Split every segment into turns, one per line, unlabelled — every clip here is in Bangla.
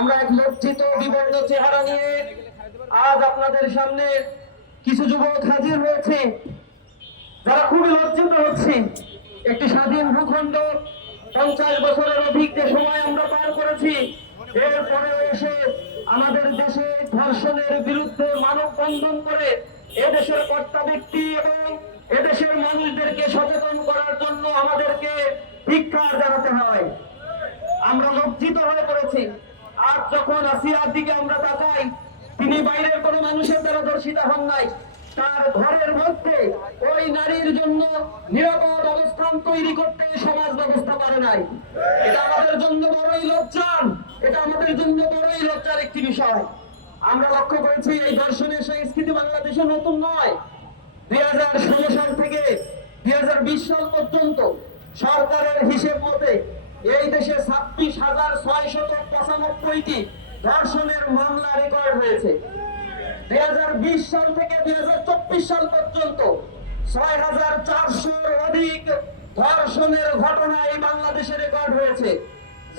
আমরা এক লজ্জিত বিবর্ণ চেহারা নিয়ে আজ আপনাদের সামনে কিছু যুবক হাজির হয়েছে। যারা খুবই লজ্জিত হচ্ছে। একটি স্বাধীন ভূখণ্ড, পঞ্চাশ বছরের অধিক যে সময় আমরা পার করেছি এরপরে এসে আমাদের দেশে ধর্ষণের বিরুদ্ধে মানববন্ধন করে এদেশের কর্তা ব্যক্তি এবং এদেশের মানুষদেরকে সচেতন করার জন্য আমাদেরকে ধিক্কার জানাতে হয়। আমরা লজ্জিত হয়ে পড়েছি। আর যখন আসিয়ার দিকে আমরা তাকাই, তিনি বাইরের কোনো মানুষের দ্বারা দর্শিতা হন নাই। তার ঘরের মধ্যে ওই নারীর জন্য নিরাপদ অবস্থান তৈরি করতে সমাজ ব্যবস্থা পারে নাই। এটা আমাদের জন্য বড়ই লজ্জার, এটা আমাদের জন্য বড়ই লজ্জার একটি বিষয়। আমরা লক্ষ্য করেছি, এই দর্শনের সংস্কৃতি বাংলাদেশে নতুন নয়। দুই হাজার ষোলো সাল থেকে দুই হাজার বিশ সাল পর্যন্ত সরকারের হিসেব মতে এই দেশে ছাব্বিশ হাজার ছয় শত পঁচানব্বইটি ধর্ষণের মামলা রেকর্ড হয়েছে। দুই হাজার বিশ সাল থেকে দুই হাজার চব্বিশ সাল পর্যন্ত ছয় হাজার চারশোর অধিক ধর্ষণের ঘটনা এই বাংলাদেশে রেকর্ড হয়েছে।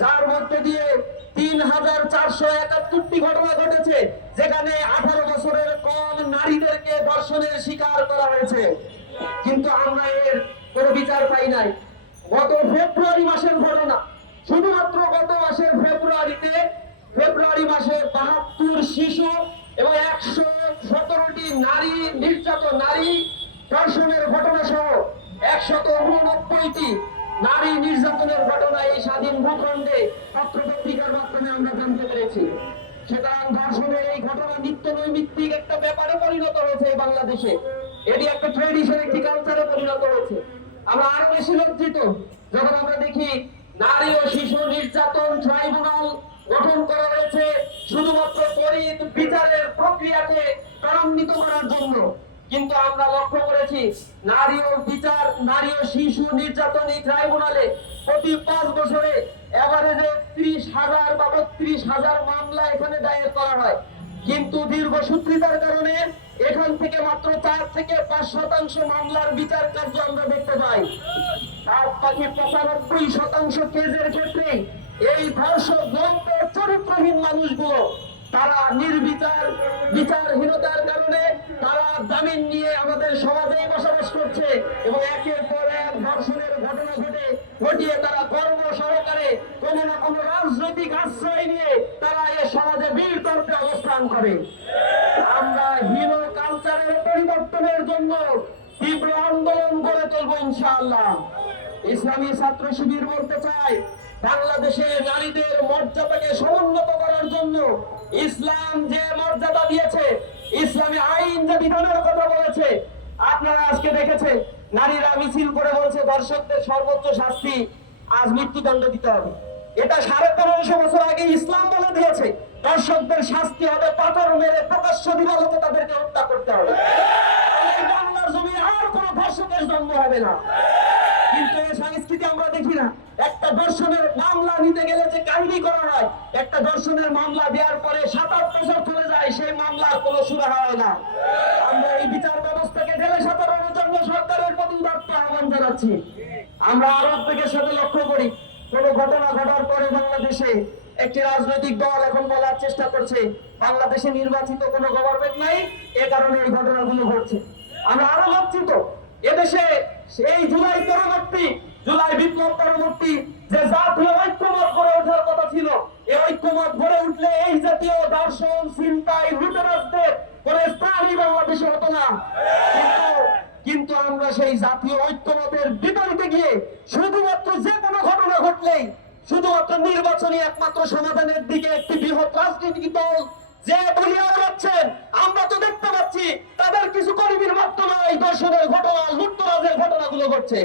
যার মধ্যে দিয়ে তিন হাজার চারশো একাত্তরটি ঘটনা ঘটেছে, যেখানে আঠারো বছরের কম নারীদেরকে ধর্ষণের শিকার করা হয়েছে। কিন্তু আমরা এর কোনো বিচার পাই নাই। গত ফেব্রুয়ারি মাসের ঘটনা শুধুমাত্র গত মাসের ফেব্রুয়ারিতে, ফেব্রুয়ারি মাসে বাহাত্তর শিশু এবং একশো সতেরোটি নারী নির্যাতন নারী ধর্ষণের ঘটনা সহ একশত উননব্বইটি নারী নির্যাতনের ঘটনা এই স্বাধীন ভূখণ্ডে পত্র পত্রিকার মাধ্যমে আমরা জানতে পেরেছি। সুতরাং ধর্ষণের এই ঘটনা নিত্য নৈমিত্তিক একটা ব্যাপারে পরিণত হয়েছে বাংলাদেশে। এটি একটা ট্রেডিশন একটি কালচারে পরিণত হয়েছে। আমরা আরও বেশি লজ্জিত যখন আমরা দেখি নারী ও শিশু নির্যাতন ট্রাইব্যুনাল গঠন করা হয়েছে শুধুমাত্র তড়িৎ বিচারের প্রক্রিয়াকে ত্বরান্বিত করার জন্য। কিন্তু আমরা লক্ষ্য করেছি, নারী ও বিচার, নারী ও শিশু নির্যাতন এই ট্রাইব্যুনালে প্রতি পাঁচ বছরে এভারেজে ত্রিশ হাজার বা বত্রিশ হাজার মামলা এখানে দায়ের করা হয়। কিন্তু দীর্ঘ সূত্রিতার কারণে এখান থেকে মাত্র চার থেকে পাঁচ শতাংশ মামলার বিচার কার্য আমরা দেখতে পাই। বাকি পঁচানব্বই শতাংশ কেসের ক্ষেত্রে এই ধর্ষক দ্বন্দ্ব চরিত্রহীন মানুষগুলো, তারা নির্বিচার, বিচারহীনতার কারণে তারা জামিন নিয়ে আমাদের সমাজেই বসবাস করছে এবং একের পর এক ধর্ষণের ঘটনা ঘটে, ঘটিয়ে তারা কর্ম সহকারে কোনো না কোনো রাজনৈতিক আশ্রয় নিয়ে তারা এ সমাজে বীর তর্পে অবস্থান করে। ইসলামী ছাত্র শিবির বলতে চাই, বাংলাদেশে নারীদের মর্যাদাকে সমুন্নত করার জন্য ইসলাম যে মর্যাদা দিয়েছে, ইসলামী আইন যে বিধানের কথা বলেছে, আপনারা আজকে দেখেছেন, নারীরা মিছিল করে বলছে, দর্শকদের সর্বোচ্চ শাস্তি আজ মৃত্যুদণ্ড দিতে হবে। এটা সাড়ে পনেরোশো বছর আগে ইসলাম বলে দিয়েছে, দর্শকদের শাস্তি হবে, পাথর মেরে প্রকাশ্য দিবালোকে তাদেরকে হত্যা করতে হবে। বাংলার জমি আর কোনো ধর্ষকের জন্ম হবে না। কিন্তু দেখি না একটা দর্শনের মামলা নিতে গেলে যে কাহিনী করা হয়, একটা দর্শনের মামলা দেওয়ার পরে সাত আট বছর চলে যায়, সেই মামলার কোনো সুরাহা হয় না। আমরা এই বিচার ব্যবস্থাকে ঢেলে সাঁতানোর জন্য সরকারের প্রতি আহ্বান জানাচ্ছি। আমরা আরব থেকে সাথে লক্ষ্য করি, কোন ঘটনা ঘটার পরে বাংলাদেশে একটি রাজনৈতিক দল এখন বলার চেষ্টা করছে, বাংলাদেশে নির্বাচিত কোনো গভর্নমেন্ট নাই, এ কারণে এই ঘটনাগুলো ঘটছে। আমরা আরও লজ্জিত এদেশে এই জুলাই পরবর্তী জুলাই বিপ্লব পরবর্তী যে জাতীয় ঐক্যমত গড়ে ওঠার কথা ছিল এই ঐক্যমত গড়ে উঠলে এই জাতীয় দর্শন চিন্তায় লুটেরাজদের বাংলাদেশে হতো না। কিন্তু আমরা সেই জাতীয় ঐক্যমতের বিপরীতে গিয়ে শুধুমাত্র যে কোনো ঘটনা ঘটলেই শুধুমাত্র নির্বাচনী একমাত্র সমাধানের দিকে একটি বৃহৎ রাজনৈতিক দল যে বলিয়া যাচ্ছেন, আমরা তো দেখতে পাচ্ছি তাদের কিছু কর্মীর মাধ্যমে এই দর্শনের ঘটনা ঘটনাগুলো ঘটছে।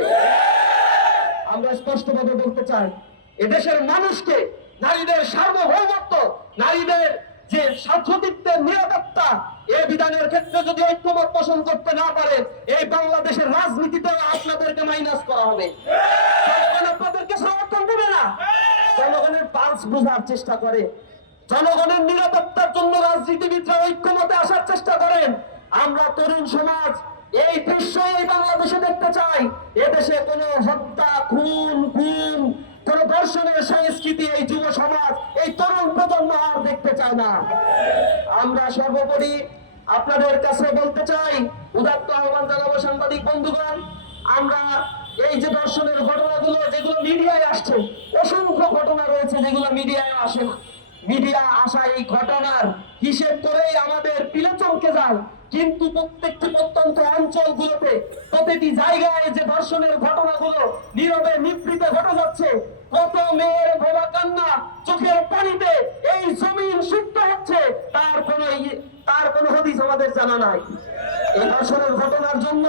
আমরা স্পষ্টভাবে বলতে চাই, এদেশের মানুষকে নারীদের সার্বভৌমত্ব, নারীদের যে স্বার্থদিত্বের নিরাপত্তা এই বিধানের ক্ষেত্রে যদি ঐক্যমত পোষণ করতে না পারে, এই বাংলাদেশের রাজনীতিতে আপনাদেরকে মাইনাস করা হবে। আপনাদেরকে সমর্থন দেবে না। জনগণের পালস বোঝার চেষ্টা করে। জনগণের নিরাপত্তার জন্য রাজনীতিবিদরা ঐক্যমতে আসার চেষ্টা করেন আমরা তরুণ সমাজ এই দৃশ্য এই বাংলাদেশে দেখতে চাই এদেশে কোনো হত্যা খুন গুম কোন ধর্ষণের সংস্কৃতি এই যুব সমাজ এই তরুণ প্রজন্ম আর দেখতে চায় না আমরা সর্বোপরি আপনাদের কাছে বলতে চাই, উদাত্ত আহ্বান জানাব সাংবাদিক বন্ধুগণ, আমরা এই যে দর্শনের ঘটনাগুলো যেগুলো মিডিয়ায় আসছে, অসংখ্য ঘটনা রয়েছে যেগুলো মিডিয়ায় আসে না। মিডিয়া আসা এই ঘটনার হিসেব করেই আমাদের পিলে চমকে যায়। কিন্তু প্রত্যেকটি প্রত্যন্ত অঞ্চলগুলোতে, প্রতিটি জায়গায় যে ধর্ষণের ঘটনাগুলো নীরবে নিবৃতে ঘটে যাচ্ছে, কত মেয়ের ভোবা কান্না চোখের পানিতে এই জমিন সিদ্ধ হচ্ছে, তার কোনো তার কোনো হদিস আমাদের জানা নাই। এই ধর্ষণের ঘটনার জন্য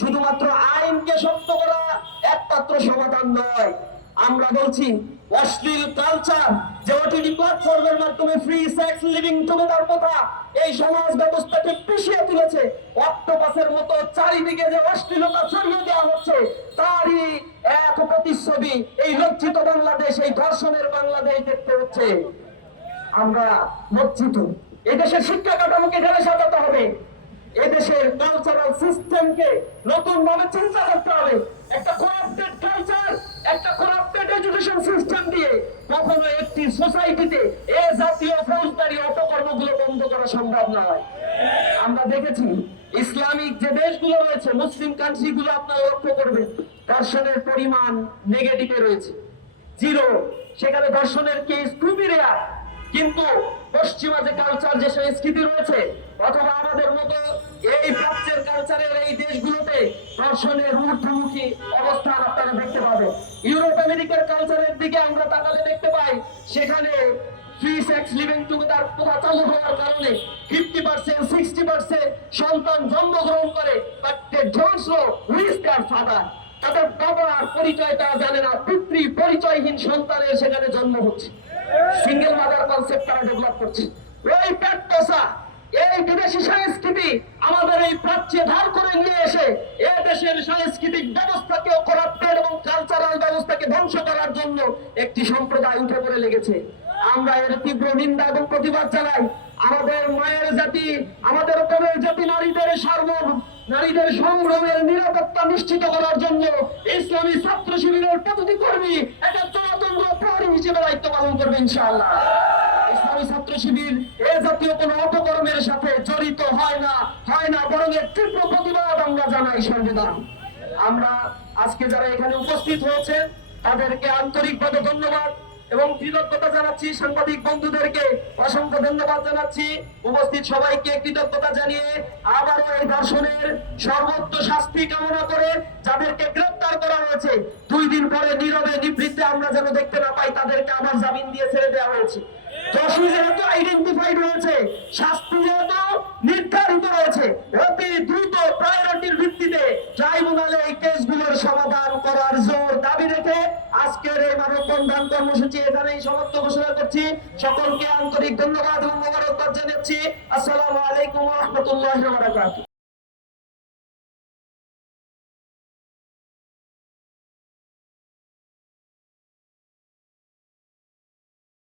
শুধুমাত্র আইনকে শক্ত করা একমাত্র সমাধান নয় আমরা বলছি অশ্লীল কালচার যে ওটিটি প্ল্যাটফর্মের মাধ্যমে ফ্রি সেক্স লিভিং টুগেদার কথা, এই সমাজ ব্যবস্থাকে পিছিয়ে তুলেছে। অক্টোপাসের মতো চারিদিকে যে অশ্লীলতা ছড়িয়ে দেওয়া হচ্ছে, তারই এক প্রতিচ্ছবি এই লজ্জিত বাংলাদেশ, এই ধর্ষণের বাংলাদেশ দেখতে হচ্ছে। আমরা লজ্জিত। এদেশের শিক্ষা কাঠামোকে ঢেলে সাজাতে হবে। এদেশের কালচারাল সিস্টেমকে নতুন ভাবে চিন্তা করতে হবে। একটা করাপ্টেড কালচার একটা করাপ্টেড এডুকেশন সিস্টেম দিয়ে কখনো একটি সোসাইটিতে এ জাতীয় ফৌজদারি অপকর্মগুলো বন্ধ করা সম্ভব নয়। আমরা দেখেছি ইসলামিক যে দেশগুলো রয়েছে, মুসলিম কান্ট্রি গুলো আপনারা লক্ষ্য করবেন পরিমাণ নেগেটিভে রয়েছে। জিরো সেখানে দর্শনের কেস খুবই রেয়ার কিন্তু পশ্চিমা যে কালচার যে সংস্কৃতি রয়েছে, অথবা আমাদের মতো এই প্রাচ্যের কালচারের এই দেশগুলোতে দর্শনের ঊর্ধ্বমুখী অবস্থান আপনারা দেখতে পাবেন। ইউরোপ আমেরিকার কালচারের দিকে আমরা তাকালে দেখতে পাই, সেখানে ফ্রি সেক্স লিভিং প্রথা চালু হওয়ার কারণে ফিফটি পার্সেন্ট সিক্সটি পার্সেন্ট সন্তান জন্মগ্রহণ করে but they don't know their father তাদের বাবার জানে না পিতৃ পরিচয়হীন সন্তানের সেখানে জন্ম হচ্ছে। সিঙ্গেল মাদার কনসেপ্ট তারা ডেভেলপ করছে। এই প্যাটপোসা এই বিদেশি সংস্কৃতি আমাদের এই প্রাচ্যে ধার করে নিয়ে এসে এ দেশের সাংস্কৃতিক ব্যবস্থাকে করাপ্টেড এবং কালচারাল ব্যবস্থাকে ধ্বংস করার জন্য একটি সম্প্রদায় উঠে পড়ে লেগেছে। আমরা এর তীব্র নিন্দা এবং প্রতিবাদ জানাই। আমাদের মায়ের জাতি, আমাদের কবের জাতি নারীদের সার্বভৌম নারীদের সংগ্রামের নিরাপত্তা নিশ্চিত করার জন্য ইসলামী ছাত্র শিবিরের প্রতিটি কর্মী একটা জনতন্ত্র প্রহরী হিসেবে দায়িত্ব পালন করবে ইনশাআল্লাহ। ছাত্র শিবির এ জাতীয় কোনো অপকর্মের সাথে জড়িত হয় না হয় না, বরং এর তীব্র প্রতিবাদ আমরা জানাই সর্বদা আমরা আজকে যারা এখানে উপস্থিত হয়েছে তাদেরকে আন্তরিকভাবে ধন্যবাদ এবং কৃতজ্ঞতা জানাচ্ছি সাংবাদিক বন্ধুদেরকে। অসংখ্য ধন্যবাদ জানাচ্ছি। উপস্থিত সবাইকে কৃতজ্ঞতা জানিয়ে আবারও এই দর্শনের সর্বোচ্চ শাস্তি কামনা করে যাদেরকে গ্রেপ্তার করা হয়েছে, দুই দিন পরে নীরবে নিবৃত্তে আমরা যেন দেখতে না পাই, তাদেরকে আবার জামিন দিয়ে ছেড়ে দেওয়া হয়েছে। দোষী যেহেতু আইডেন্টিফাইড রয়েছে, শাস্তি যেহেতু নির্ধারিত রয়েছে, অতি দ্রুত প্রায়োরিটির ভিত্তিতে ট্রাইব্যুনালে এই কেসগুলোর সমাধান করার জোর দাবি রেখে আজকের এই মানববন্ধন কর্মসূচি এখানেই সমাপ্ত ঘোষণা করছি। সকলকে আন্তরিক ধন্যবাদ এবং মোবারকবাদ জানাচ্ছি। আসসালামু আলাইকুম রাহমাতুল্লাহি